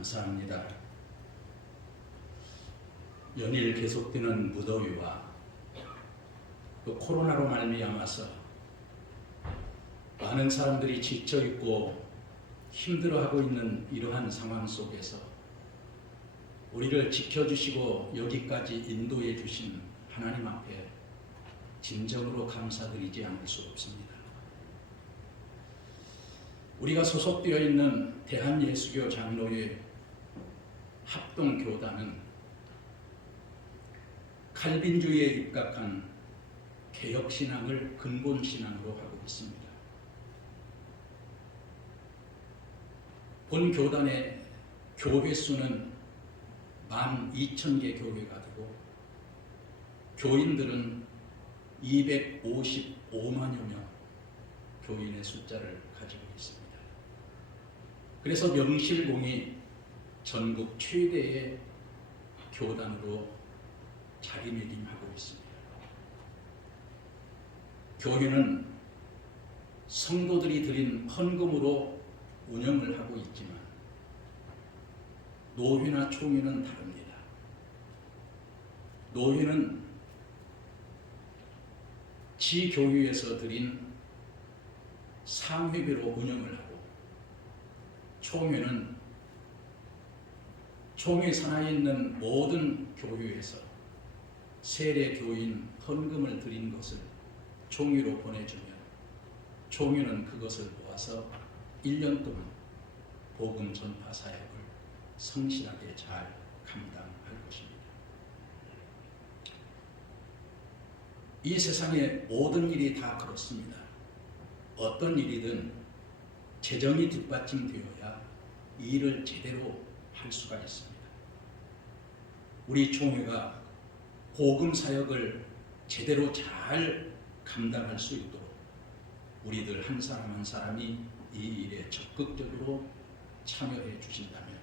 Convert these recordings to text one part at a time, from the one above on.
감사합니다. 연일 계속되는 무더위와 또 코로나로 말미암아서 많은 사람들이 지쳐 있고 힘들어하고 있는 이러한 상황 속에서 우리를 지켜주시고 여기까지 인도해 주신 하나님 앞에 진정으로 감사드리지 않을 수 없습니다. 우리가 소속되어 있는 대한예수교 장로회 합동교단은 칼빈주의에 입각한 개혁신앙을 근본신앙으로 하고 있습니다. 본 교단의 교회 수는 12,000개 교회가 되고 교인들은 255만여 명 교인의 숫자를 가지고 있습니다. 그래서 명실공히 전국 최대의 교단으로 자리매김하고 있습니다. 교회는 성도들이 드린 헌금으로 운영을 하고 있지만 노회나 총회는 다릅니다. 노회는 지교회에서 드린 상회비로 운영을 하고 총회는 총회 산하에 있는 모든 교회에서 세례 교인 헌금을 드린 것을 총회로 보내주면 총회는 그것을 모아서 1년 동안 복음 전파 사역을 성실하게 잘 감당할 것입니다. 이 세상의 모든 일이 다 그렇습니다. 어떤 일이든 재정이 뒷받침되어야 이 일을 제대로 할 수가 있습니다. 우리 총회가 복음 사역을 제대로 잘 감당할 수 있도록 우리들 한 사람 한 사람이 이 일에 적극적으로 참여해 주신다면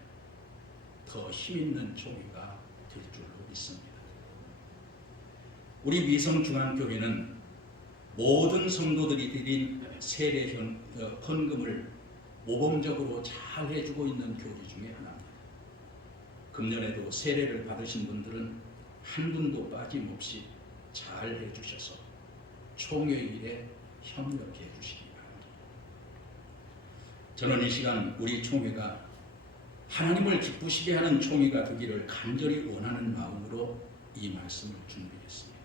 더 힘있는 총회가 될 줄로 믿습니다. 우리 미성중앙교회는 모든 성도들이 드린 세례 헌금을 모범적으로 잘 해주고 있는 교회 중에 하나입니다. 금년에도 세례를 받으신 분들은 한 분도 빠짐없이 잘 해주셔서 총회 일에 협력해 주시기 바랍니다. 저는 이 시간 우리 총회가 하나님을 기쁘시게 하는 총회가 되기를 간절히 원하는 마음으로 이 말씀을 준비했습니다.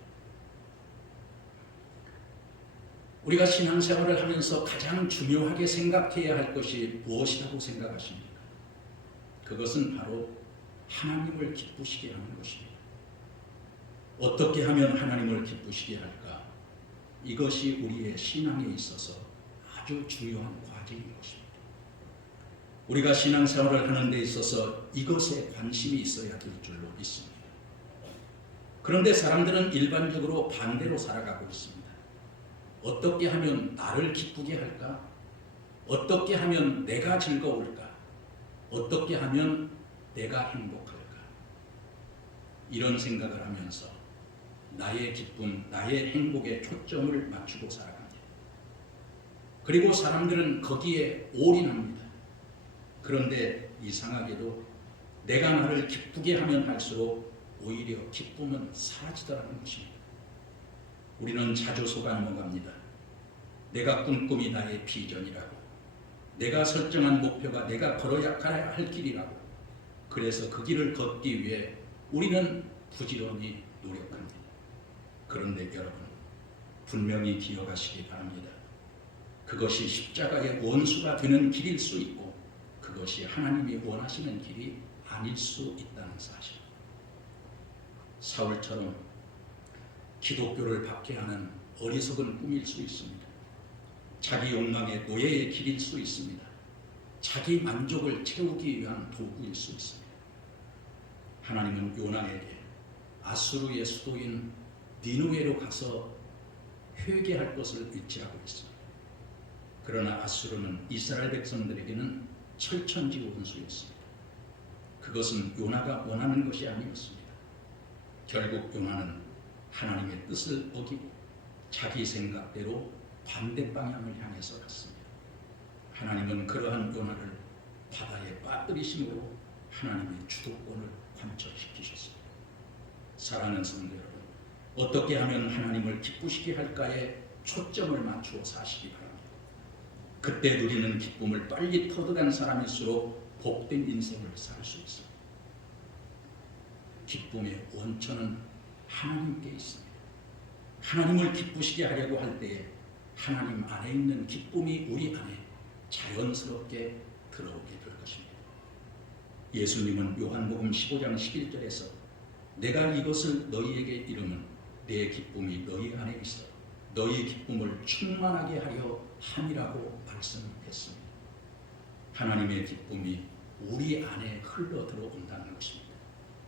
우리가 신앙생활을 하면서 가장 중요하게 생각해야 할 것이 무엇이라고 생각하십니까? 그것은 바로 하나님을 기쁘시게 하는 것입니다. 어떻게 하면 하나님을 기쁘시게 할까? 이것이 우리의 신앙에 있어서 아주 중요한 과제인 것입니다. 우리가 신앙생활을 하는 데 있어서 이것에 관심이 있어야 될 줄로 믿습니다. 그런데 사람들은 일반적으로 반대로 살아가고 있습니다. 어떻게 하면 나를 기쁘게 할까? 어떻게 하면 내가 즐거울까? 어떻게 하면 내가 행복할까? 이런 생각을 하면서 나의 기쁨, 나의 행복에 초점을 맞추고 살아갑니다. 그리고 사람들은 거기에 올인합니다. 그런데 이상하게도 내가 나를 기쁘게 하면 할수록 오히려 기쁨은 사라지더라는 것입니다. 우리는 자주 속아넘어갑니다. 내가 꿈꿈이 나의 비전이라고, 내가 설정한 목표가 내가 걸어야 할 길이라고, 그래서 그 길을 걷기 위해 우리는 부지런히 노력합니다. 그런데 여러분, 분명히 기억하시기 바랍니다. 그것이 십자가의 원수가 되는 길일 수 있고 그것이 하나님이 원하시는 길이 아닐 수 있다는 사실. 사울처럼 기독교를 박해하는 어리석은 꿈일 수 있습니다. 자기 욕망의 노예의 길일 수 있습니다. 자기 만족을 채우기 위한 도구일 수 있습니다. 하나님은 요나에게 아수르의 수도인 니느웨로 가서 회개할 것을 의지하고 있습니다. 그러나 아수르는 이스라엘 백성들에게는 철천지 원수였습니다. 그것은 요나가 원하는 것이 아니었습니다. 결국 요나는 하나님의 뜻을 어기고 자기 생각대로 반대 방향을 향해서 갔습니다. 하나님은 그러한 요나를 바다에 빠뜨리심으로 하나님의 주도권을 관철시키셨습니다. 사랑하는 성도 여러분, 어떻게 하면 하나님을 기쁘시게 할까에 초점을 맞추어 사시기 바랍니다. 그때 누리는 기쁨을 빨리 터득한 사람일수록 복된 인생을 살 수 있습니다. 기쁨의 원천은 하나님께 있습니다. 하나님을 기쁘시게 하려고 할 때에 하나님 안에 있는 기쁨이 우리 안에 자연스럽게 들어오게 될 것입니다. 예수님은 요한복음 15장 11절에서 내가 이것을 너희에게 이르면 내 기쁨이 너희 안에 있어 너희 기쁨을 충만하게 하려 함이라고 말씀했습니다. 하나님의 기쁨이 우리 안에 흘러 들어온다는 것입니다.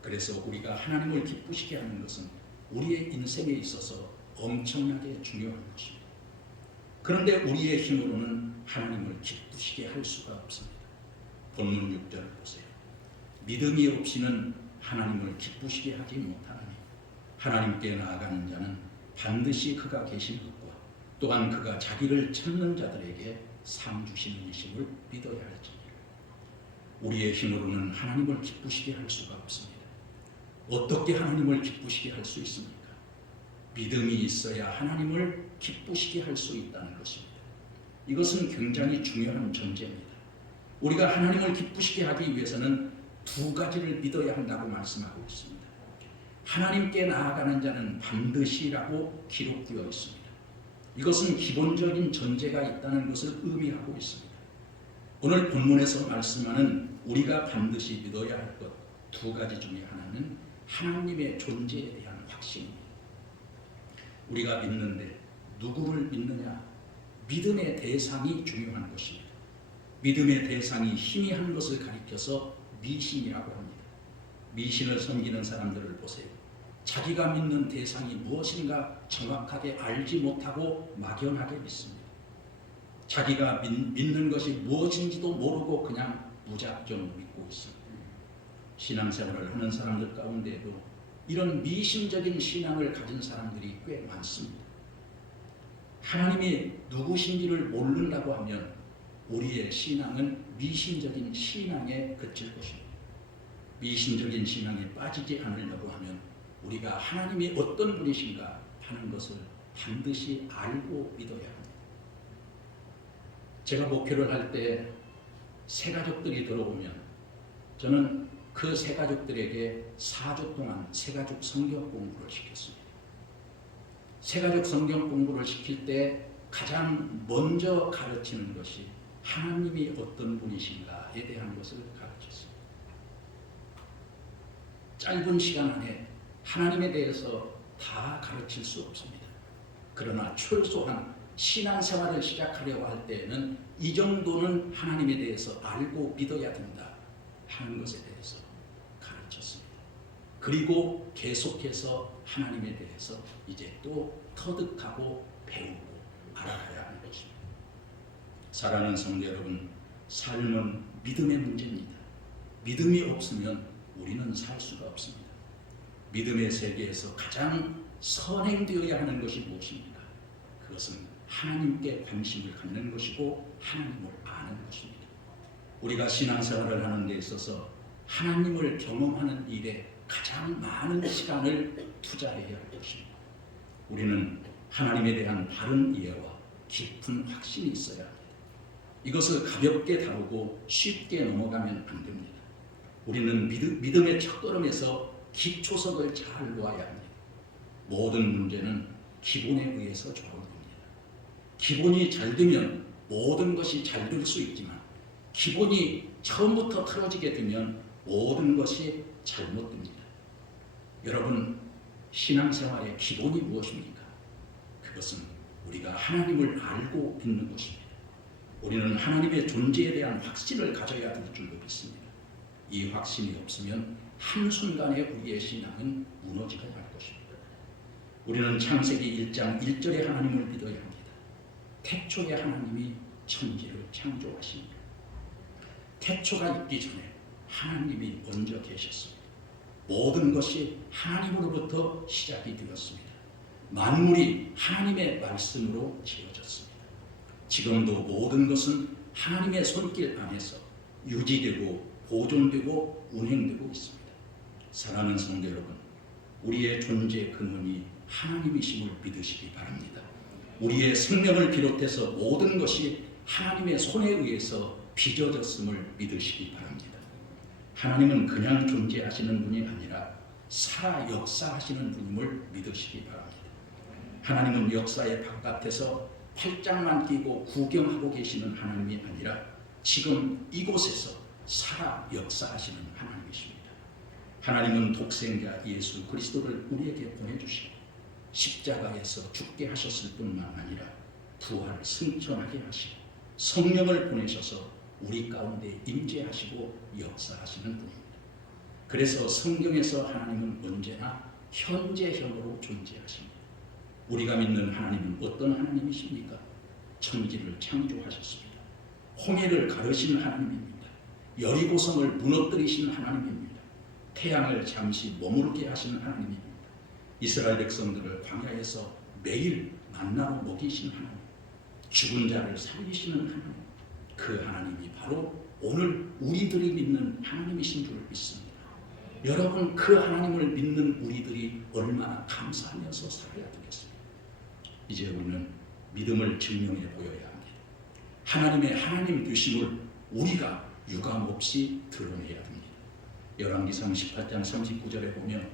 그래서 우리가 하나님을 기쁘시게 하는 것은 우리의 인생에 있어서 엄청나게 중요한 것입니다. 그런데 우리의 힘으로는 하나님을 기쁘시게 할 수가 없습니다. 본문 6절을 보세요. 믿음이 없이는 하나님을 기쁘시게 하지 못하나니 하나님께 나아가는 자는 반드시 그가 계신 것과 또한 그가 자기를 찾는 자들에게 상 주시는 이심을 믿어야 할지니라. 우리의 힘으로는 하나님을 기쁘시게 할 수가 없습니다. 어떻게 하나님을 기쁘시게 할 수 있습니까? 믿음이 있어야 하나님을 기쁘시게 할 수 있다는 것입니다. 이것은 굉장히 중요한 전제입니다. 우리가 하나님을 기쁘시게 하기 위해서는 두 가지를 믿어야 한다고 말씀하고 있습니다. 하나님께 나아가는 자는 반드시라고 기록되어 있습니다. 이것은 기본적인 전제가 있다는 것을 의미하고 있습니다. 오늘 본문에서 말씀하는 우리가 반드시 믿어야 할 것 두 가지 중에 하나는 하나님의 존재에 대한 확신입니다. 우리가 믿는데 누구를 믿느냐? 믿음의 대상이 중요한 것입니다. 믿음의 대상이 희미한 것을 가리켜서 미신이라고 합니다. 미신을 섬기는 사람들을 보세요. 자기가 믿는 대상이 무엇인가 정확하게 알지 못하고 막연하게 믿습니다. 자기가 믿는 것이 무엇인지도 모르고 그냥 무작정 믿고 있습니다. 신앙생활을 하는 사람들 가운데도 이런 미신적인 신앙을 가진 사람들이 꽤 많습니다. 하나님이 누구신지를 모른다고 하면 우리의 신앙은 미신적인 신앙에 그칠 것입니다. 미신적인 신앙에 빠지지 않으려고 하면 우리가 하나님이 어떤 분이신가 하는 것을 반드시 알고 믿어야 합니다. 제가 목회를 할 때 새 가족들이 들어오면 저는 그 새 가족들에게 4주 동안 새 가족 성경 공부를 시켰습니다. 새 가족 성경 공부를 시킬 때 가장 먼저 가르치는 것이 하나님이 어떤 분이신가에 대한 것을 가르쳤습니다. 짧은 시간 안에 하나님에 대해서 다 가르칠 수 없습니다. 그러나 최소한 신앙생활을 시작하려고 할 때에는 이 정도는 하나님에 대해서 알고 믿어야 된다 하는 것에 대해서 가르쳤습니다. 그리고 계속해서 하나님에 대해서 이제 또 터득하고 배우고 알아가야 하는 것입니다. 사랑하는 성도 여러분, 삶은 믿음의 문제입니다. 믿음이 없으면 우리는 살 수가 없습니다. 믿음의 세계에서 가장 선행되어야 하는 것이 무엇입니까? 그것은 하나님께 관심을 갖는 것이고 하나님을 아는 것입니다. 우리가 신앙생활을 하는 데 있어서 하나님을 경험하는 일에 가장 많은 시간을 투자해야 할 것입니다. 우리는 하나님에 대한 바른 이해와 깊은 확신이 있어야 합니다. 이것을 가볍게 다루고 쉽게 넘어가면 안 됩니다. 우리는 믿음의 첫걸음에서 기초석을 잘 놓아야 합니다. 모든 문제는 기본에 의해서 조합됩니다. 기본이 잘 되면 모든 것이 잘 될 수 있지만 기본이 처음부터 틀어지게 되면 모든 것이 잘못됩니다. 여러분, 신앙생활의 기본이 무엇입니까? 그것은 우리가 하나님을 알고 믿는 것입니다. 우리는 하나님의 존재에 대한 확신을 가져야 될 줄로 믿습니다. 이 확신이 없으면 한순간에 우리의 신앙은 무너지게 할 것입니다. 우리는 창세기 1장 1절에 하나님을 믿어야 합니다. 태초에 하나님이 천지를 창조하십니다. 태초가 있기 전에 하나님이 먼저 계셨습니다. 모든 것이 하나님으로부터 시작이 되었습니다. 만물이 하나님의 말씀으로 지어졌습니다. 지금도 모든 것은 하나님의 손길 안에서 유지되고 보존되고 운행되고 있습니다. 사랑하는 성도 여러분, 우리의 존재 근원이 하나님이심을 믿으시기 바랍니다. 우리의 생명을 비롯해서 모든 것이 하나님의 손에 의해서 빚어졌음을 믿으시기 바랍니다. 하나님은 그냥 존재하시는 분이 아니라 살아 역사하시는 분임을 믿으시기 바랍니다. 하나님은 역사의 바깥에서 팔짱만 끼고 구경하고 계시는 하나님이 아니라 지금 이곳에서 살아 역사하시는 하나님이십니다. 하나님은 독생자 예수 그리스도를 우리에게 보내주시고 십자가에서 죽게 하셨을 뿐만 아니라 부활 승천하게 하시고 성령을 보내셔서 우리 가운데 임재하시고 역사하시는 분입니다. 그래서 성경에서 하나님은 언제나 현재형으로 존재하십니다. 우리가 믿는 하나님은 어떤 하나님이십니까? 천지를 창조하셨습니다. 홍해를 가르신 하나님입니다. 여리고성을 무너뜨리신 하나님입니다. 태양을 잠시 머무르게 하시는 하나님입니다. 이스라엘 백성들을 광야에서 매일 만나로 먹이신 하나님, 죽은 자를 살리시는 하나님, 그 하나님이 바로 오늘 우리들이 믿는 하나님이신 줄 믿습니다. 여러분, 그 하나님을 믿는 우리들이 얼마나 감사하면서 살아야 되겠습니까? 이제 우리는 믿음을 증명해 보여야 합니다. 하나님의 하나님 되심을 우리가 유감없이 드러내야 합니다. 열왕기상 18장 39절에 보면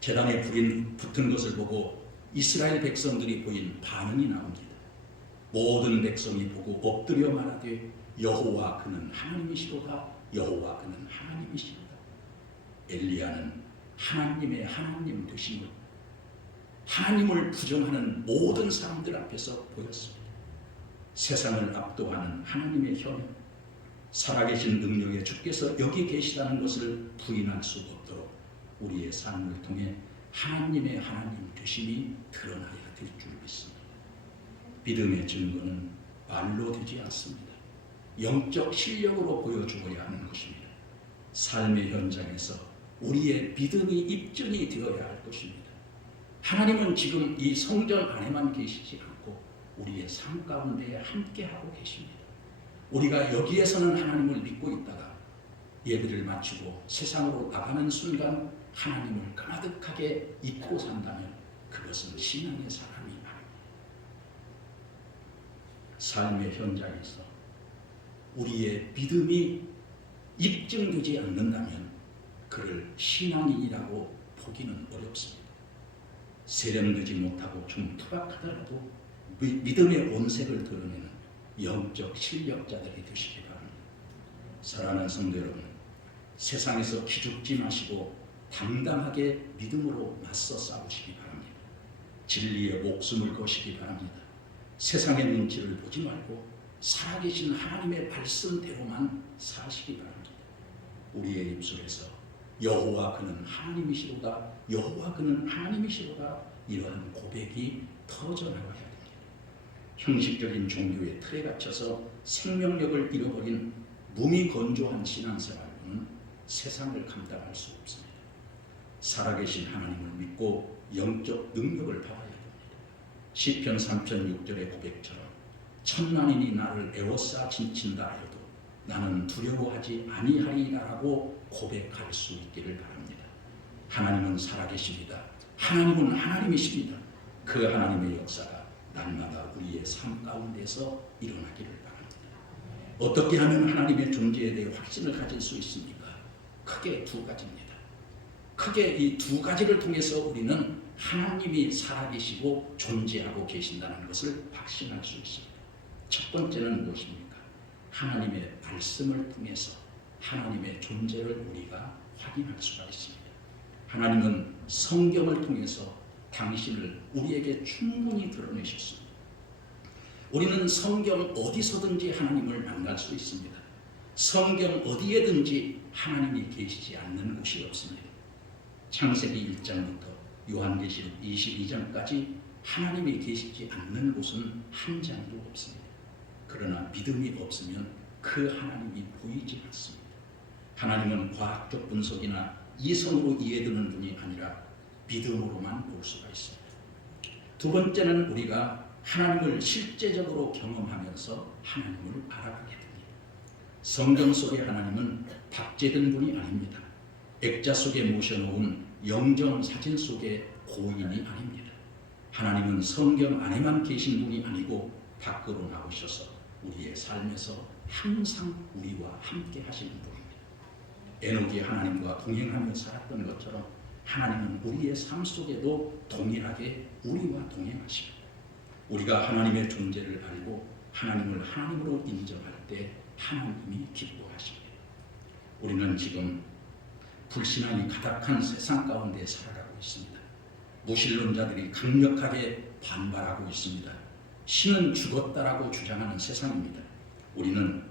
제단에 불이 붙은 것을 보고 이스라엘 백성들이 보인 반응이 나옵니다. 모든 백성이 보고 엎드려 말하되 여호와 그는 하나님이시로다. 여호와 그는 하나님이시로다. 엘리야는 하나님의 하나님 되심을 하나님을 부정하는 모든 사람들 앞에서 보였습니다. 세상을 압도하는 하나님의 현, 살아계신 능력의 주께서 여기 계시다는 것을 부인할 수 없도록 우리의 삶을 통해 하나님의 하나님 되심이 드러나야 될 줄 믿습니다. 믿음의 증거는 말로 되지 않습니다. 영적 실력으로 보여주어야 하는 것입니다. 삶의 현장에서 우리의 믿음이 입증이 되어야 할 것입니다. 하나님은 지금 이 성전 안에만 계시지 않고 우리의 삶 가운데 함께하고 계십니다. 우리가 여기에서는 하나님을 믿고 있다가 예배를 마치고 세상으로 나가는 순간 하나님을 가득하게 잊고 산다면 그것은 신앙의 사람이 아닙니다. 삶의 현장에서 우리의 믿음이 입증되지 않는다면 그를 신앙인이라고 보기는 어렵습니다. 세련되지 못하고 좀 투박하더라도 믿음의 온색을 드러내는 영적 실력자들이 되시기 바랍니다. 사랑하는 성도 여러분, 세상에서 기죽지 마시고 당당하게 믿음으로 맞서 싸우시기 바랍니다. 진리의 목숨을 거시기 바랍니다. 세상의 눈치를 보지 말고 살아계신 하나님의 말씀대로만 사시기 바랍니다. 우리의 입술에서 여호와 그는 하나님이시로다, 여호와 그는 하나님이시로다, 이러한 고백이 터져나가야 합니다. 형식적인 종교의 틀에 갇혀서 생명력을 잃어버린 몸이 건조한 신앙생활로는 세상을 감당할 수 없습니다. 살아계신 하나님을 믿고 영적 능력을 받아야 됩니다. 시편 3편 6절의 고백처럼 천만인이 나를 애워싸 진친다 하여도 나는 두려워하지 아니하리라라고 고백할 수 있기를 바랍니다. 하나님은 살아계십니다. 하나님은 하나님이십니다. 그 하나님의 역사가 날마다 우리의 삶 가운데서 일어나기를 바랍니다. 어떻게 하면 하나님의 존재에 대해 확신을 가질 수 있습니까? 크게 두 가지입니다. 크게 이 두 가지를 통해서 우리는 하나님이 살아계시고 존재하고 계신다는 것을 확신할 수 있습니다. 첫 번째는 무엇입니까? 하나님의 말씀을 통해서 하나님의 존재를 우리가 확인할 수가 있습니다. 하나님은 성경을 통해서 당신을 우리에게 충분히 드러내셨습니다. 우리는 성경 어디서든지 하나님을 만날 수 있습니다. 성경 어디에든지 하나님이 계시지 않는 곳이 없습니다. 창세기 1장부터 요한계시록 22장까지 하나님이 계시지 않는 곳은 한 장도 없습니다. 그러나 믿음이 없으면 그 하나님이 보이지 않습니다. 하나님은 과학적 분석이나 이성으로 이해되는 분이 아니라 믿음으로만 볼 수가 있습니다. 두 번째는 우리가 하나님을 실제적으로 경험하면서 하나님을 알아보게 됩니다. 성경 속의 하나님은 박제된 분이 아닙니다. 액자 속에 모셔놓은 영정 사진 속의 고인이 아닙니다. 하나님은 성경 안에만 계신 분이 아니고 밖으로 나오셔서 우리의 삶에서 항상 우리와 함께 하시는 분입니다. 에녹이 하나님과 동행하며 살았던 것처럼 하나님은 우리의 삶 속에도 동일하게 우리와 동행하시고, 우리가 하나님의 존재를 알고 하나님을 하나님으로 인정할 때 하나님이 기뻐하십니다. 우리는 지금 불신앙이 가득한 세상 가운데 살아가고 있습니다. 무신론자들이 강력하게 반발하고 있습니다. 신은 죽었다라고 주장하는 세상입니다. 우리는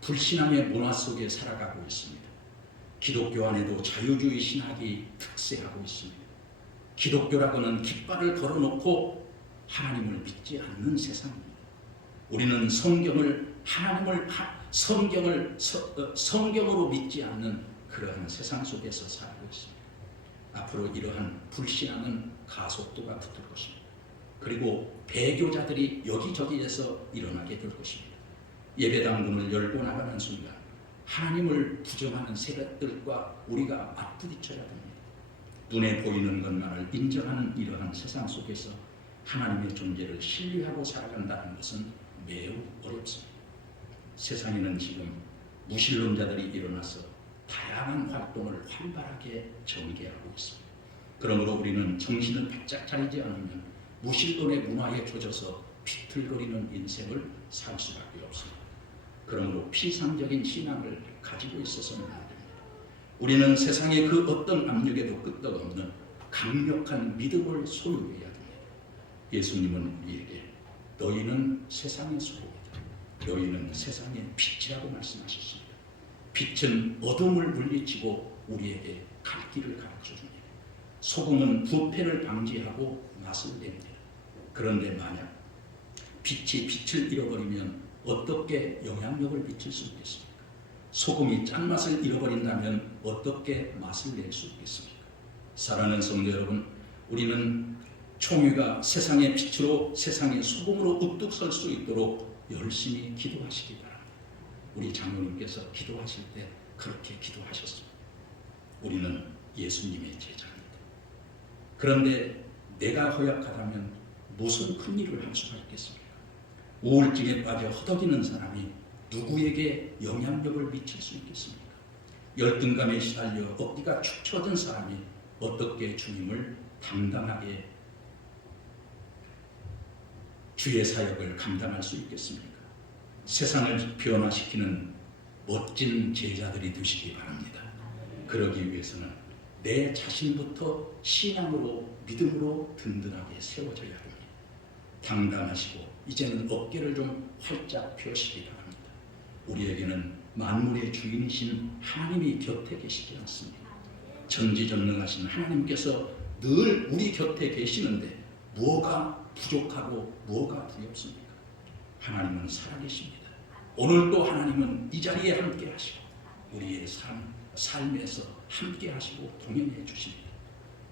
불신앙의 문화 속에 살아가고 있습니다. 기독교 안에도 자유주의 신학이 특세하고 있습니다. 기독교라고는 깃발을 걸어놓고 하나님을 믿지 않는 세상입니다. 우리는 성경으로 믿지 않는 그러한 세상 속에서 살고 있습니다. 앞으로 이러한 불신앙은 가속도가 붙을 것입니다. 그리고 배교자들이 여기저기에서 일어나게 될 것입니다. 예배당 문을 열고 나가는 순간 하나님을 부정하는 세력들과 우리가 맞부딪혀야 됩니다. 눈에 보이는 것만을 인정하는 이러한 세상 속에서 하나님의 존재를 신뢰하고 살아간다는 것은 매우 어렵습니다. 세상에는 지금 무신론자들이 일어나서 다양한 활동을 활발하게 전개하고 있습니다. 그러므로 우리는 정신을 바짝 차리지 않으면 무신론의 문화에 젖어서 비틀거리는 인생을 살 수밖에 없습니다. 그러므로 피상적인 신앙을 가지고 있어서는 안 됩니다. 우리는 세상의 그 어떤 압력에도 끄떡없는 강력한 믿음을 소유해야 됩니다. 예수님은 우리에게 너희는 세상의 소금이다, 너희는 세상의 빛이라고 말씀하셨습니다. 빛은 어둠을 물리치고 우리에게 갈 길을 가르쳐줍니다. 소금은 부패를 방지하고 맛을 냅니다. 그런데 만약 빛이 빛을 잃어버리면 어떻게 영향력을 미칠 수 있겠습니까? 소금이 짠맛을 잃어버린다면 어떻게 맛을 낼 수 있겠습니까? 사랑하는 성도 여러분, 우리는 총회가 세상의 빛으로 세상의 소금으로 우뚝 설 수 있도록 열심히 기도하시기 바랍니다. 우리 장로님께서 기도하실 때 그렇게 기도하셨습니다. 우리는 예수님의 제자입니다. 그런데 내가 허약하다면 무슨 큰 일을 할 수가 있겠습니까? 우울증에 빠져 허덕이는 사람이 누구에게 영향력을 미칠 수 있겠습니까? 열등감에 시달려 어깨가 축 처진 사람이 어떻게 주님을 당당하게 주의 사역을 감당할 수 있겠습니까? 세상을 변화시키는 멋진 제자들이 되시기 바랍니다. 그러기 위해서는 내 자신부터 신앙으로 믿음으로 든든하게 세워져야 합니다. 당당하시고 이제는 어깨를 좀 활짝 펴시기 바랍니다. 우리에게는 만물의 주인이신 하나님이 곁에 계시지 않습니다. 전지전능하신 하나님께서 늘 우리 곁에 계시는데 무엇가 부족하고 무엇가 두렵습니까? 하나님은 살아계십니다. 오늘도 하나님은 이 자리에 함께 하시고 우리의 삶에서 함께 하시고 동행해 주십니다.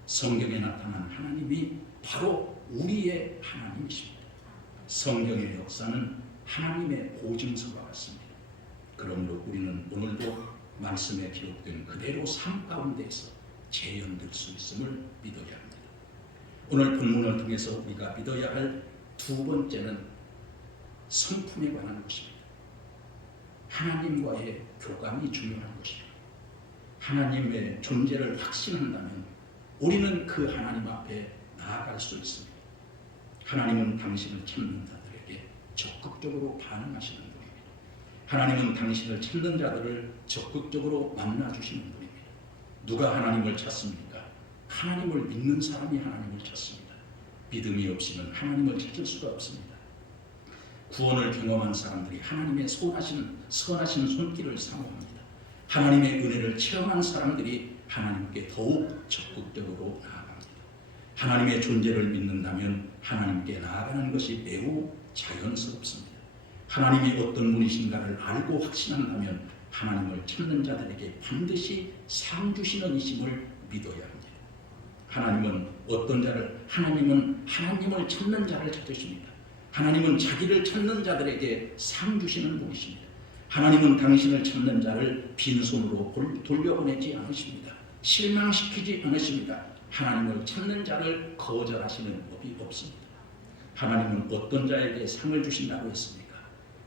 성경에 나타난 하나님이 바로 우리의 하나님이십니다. 성경의 역사는 하나님의 보증서와 같습니다. 그러므로 우리는 오늘도 말씀에 기록된 그대로 삶 가운데에서 재현될 수 있음을 믿어야 합니다. 오늘 본문을 통해서 우리가 믿어야 할 두 번째는 성품에 관한 것입니다. 하나님과의 교감이 중요한 것입니다. 하나님의 존재를 확신한다면 우리는 그 하나님 앞에 나아갈 수 있습니다. 하나님은 당신을 찾는 자들에게 적극적으로 반응하시는 분입니다. 하나님은 당신을 찾는 자들을 적극적으로 만나주시는 분입니다. 누가 하나님을 찾습니까? 하나님을 믿는 사람이 하나님을 찾습니다. 믿음이 없이는 하나님을 찾을 수가 없습니다. 구원을 경험한 사람들이 하나님의 선하신 손길을 사모합니다. 하나님의 은혜를 체험한 사람들이 하나님께 더욱 적극적으로 나아갑니다. 하나님의 존재를 믿는다면 하나님께 나아가는 것이 매우 자연스럽습니다. 하나님이 어떤 분이신가를 알고 확신한다면 하나님을 찾는 자들에게 반드시 상 주시는 이심을 믿어야 합니다. 하나님은 하나님을 찾는 자를 찾으십니다. 하나님은 자기를 찾는 자들에게 상 주시는 분이십니다. 하나님은 당신을 찾는 자를 빈손으로 돌려보내지 않으십니다. 실망시키지 않으십니다. 하나님을 찾는 자를 거절하시는 법이 없습니다. 하나님은 어떤 자에게 상을 주신다고 했습니까?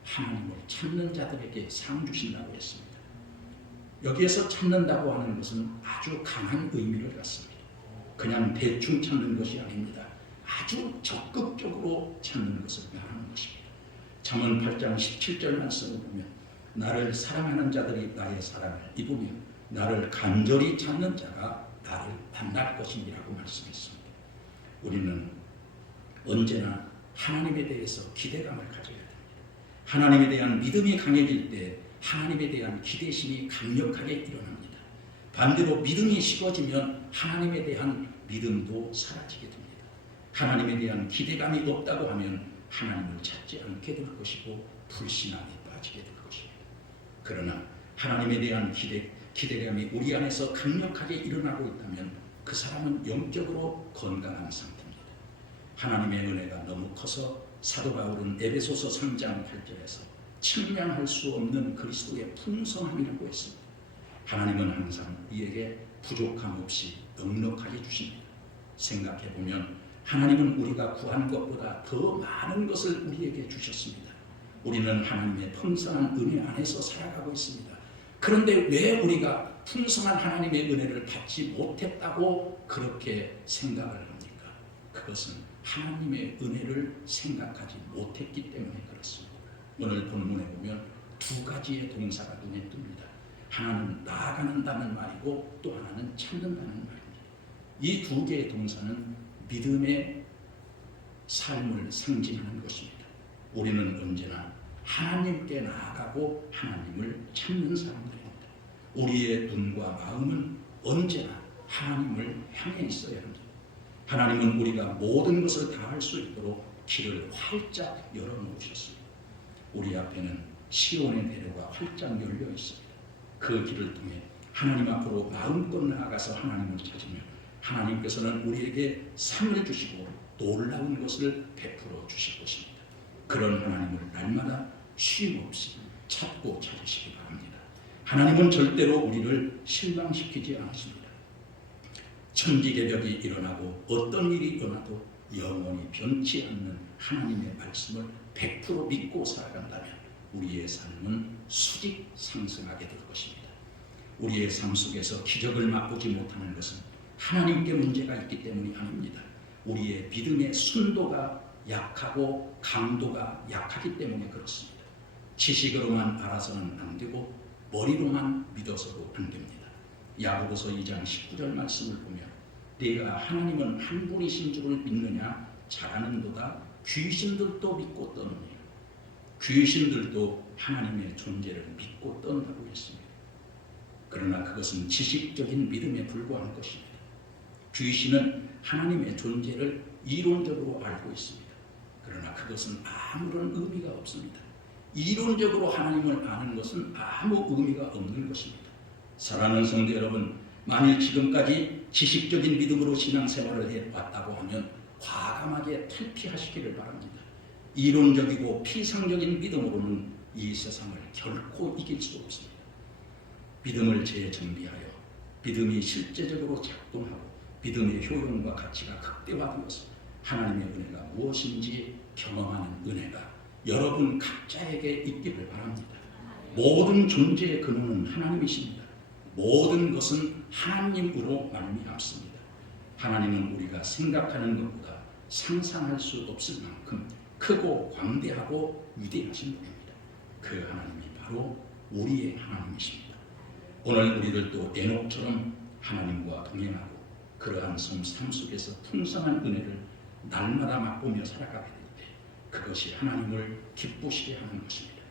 하나님을 찾는 자들에게 상 주신다고 했습니다. 여기에서 찾는다고 하는 것은 아주 강한 의미를 갖습니다. 그냥 대충 찾는 것이 아닙니다. 아주 적극적으로 찾는 것을 말하는 것입니다. 잠언 8장 17절 말씀을 보면 나를 사랑하는 자들이 나의 사랑을 입으며 나를 간절히 찾는 자가 나를 만날 것이라고 말씀했습니다. 우리는 언제나 하나님에 대해서 기대감을 가져야 됩니다. 하나님에 대한 믿음이 강해질 때 하나님에 대한 기대심이 강력하게 일어납니다. 반대로 믿음이 식어지면 하나님에 대한 믿음도 사라지게 됩니다. 하나님에 대한 기대감이 없다고 하면 하나님을 찾지 않게 될 것이고 불신앙에 빠지게 될 것입니다. 그러나 하나님에 대한 기대감이 우리 안에서 강력하게 일어나고 있다면 그 사람은 영적으로 건강한 상태입니다. 하나님의 은혜가 너무 커서 사도 바울은 에베소서 3장 8절에서 측량할 수 없는 그리스도의 풍성함이라고 했습니다. 하나님은 항상 우리에게 부족함 없이 넉넉하게 주십니다. 생각해보면 하나님은 우리가 구한 것보다 더 많은 것을 우리에게 주셨습니다. 우리는 하나님의 풍성한 은혜 안에서 살아가고 있습니다. 그런데 왜 우리가 풍성한 하나님의 은혜를 받지 못했다고 그렇게 생각을 합니까? 그것은 하나님의 은혜를 생각하지 못했기 때문에 그렇습니다. 오늘 본문에 보면 두 가지의 동사가 눈에 띕니다. 하나는 나아가는다는 말이고 또 하나는 찾는다는 말입니다. 이 두 개의 동사는 믿음의 삶을 상징하는 것입니다. 우리는 언제나 하나님께 나아가고 하나님을 찾는 사람들입니다. 우리의 눈과 마음은 언제나 하나님을 향해 있어야 합니다. 하나님은 우리가 모든 것을 다 할 수 있도록 길을 활짝 열어놓으셨습니다. 우리 앞에는 시온의 대로가 활짝 열려 있습니다. 그 길을 통해 하나님 앞으로 마음껏 나아가서 하나님을 찾으면 하나님께서는 우리에게 상을 주시고 놀라운 것을 베풀어 주실 것입니다. 그런 하나님을 날마다 쉼없이 찾고 찾으시기 바랍니다. 하나님은 절대로 우리를 실망시키지 않으십니다. 천지개벽이 일어나고 어떤 일이 일어나도 영원히 변치 않는 하나님의 말씀을 100% 믿고 살아간다면 우리의 삶은 수직 상승하게 될 것입니다. 우리의 삶 속에서 기적을 맛보지 못하는 것은 하나님께 문제가 있기 때문이 아닙니다. 우리의 믿음의 순도가 약하고 강도가 약하기 때문에 그렇습니다. 지식으로만 알아서는 안 되고 머리로만 믿어서도 안 됩니다. 야고보서 2장 19절 말씀을 보면 네가 하나님은 한 분이신 줄을 믿느냐 잘하는도다 귀신들도 믿고 떠느니라. 귀신들도 하나님의 존재를 믿고 떤다고 했습니다. 그러나 그것은 지식적인 믿음에 불과한 것입니다. 귀신은 하나님의 존재를 이론적으로 알고 있습니다. 그러나 그것은 아무런 의미가 없습니다. 이론적으로 하나님을 아는 것은 아무 의미가 없는 것입니다. 사랑하는 성도 여러분, 만일 지금까지 지식적인 믿음으로 신앙생활을 해왔다고 하면 과감하게 탈피하시기를 바랍니다. 이론적이고 피상적인 믿음으로는 이 세상을 결코 이길 수 없습니다. 믿음을 재정비하여 믿음이 실제적으로 작동하고 믿음의 효용과 가치가 극대화되어서 하나님의 은혜가 무엇인지 경험하는 은혜가 여러분 각자에게 있기를 바랍니다. 모든 존재의 근원은 하나님이십니다. 모든 것은 하나님으로 말미암습니다. 하나님은 우리가 생각하는 것보다 상상할 수 없을 만큼 크고 광대하고 위대하신 분입니다. 그 하나님이 바로 우리의 하나님이십니다. 오늘 우리들도 에녹처럼 하나님과 동행하고 그러한 삶 속에서 풍성한 은혜를 날마다 맛보며 살아가게 될 때 그것이 하나님을 기쁘시게 하는 것입니다.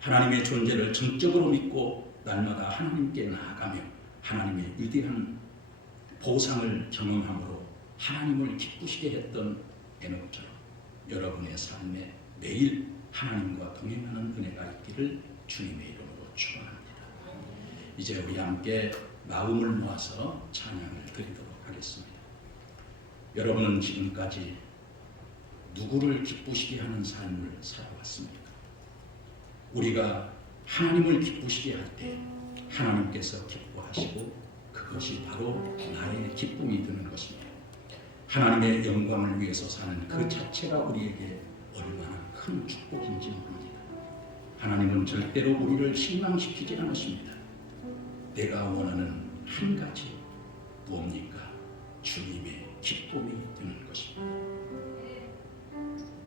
하나님의 존재를 전적으로 믿고 날마다 하나님께 나아가며 하나님의 위대한 보상을 경험함으로 하나님을 기쁘시게 했던 에녹처럼 여러분의 삶에 매일 하나님과 동행하는 은혜가 있기를 주님의 이름으로 축원합니다. 이제 우리 함께 마음을 모아서 찬양을 드리도록 하겠습니다. 여러분은 지금까지 누구를 기쁘시게 하는 삶을 살아왔습니까? 우리가 하나님을 기쁘시게 할 때 하나님께서 기뻐하시고 그것이 바로 나의 기쁨이 되는 것입니다. 하나님의 영광을 위해서 사는 그 자체가 우리에게 얼마나 큰 축복인지 모릅니다. 하나님은 절대로 우리를 실망시키지 않으십니다. 내가 원하는 한 가지 뭡니까? 주님의 기쁨이 되는 것입니다.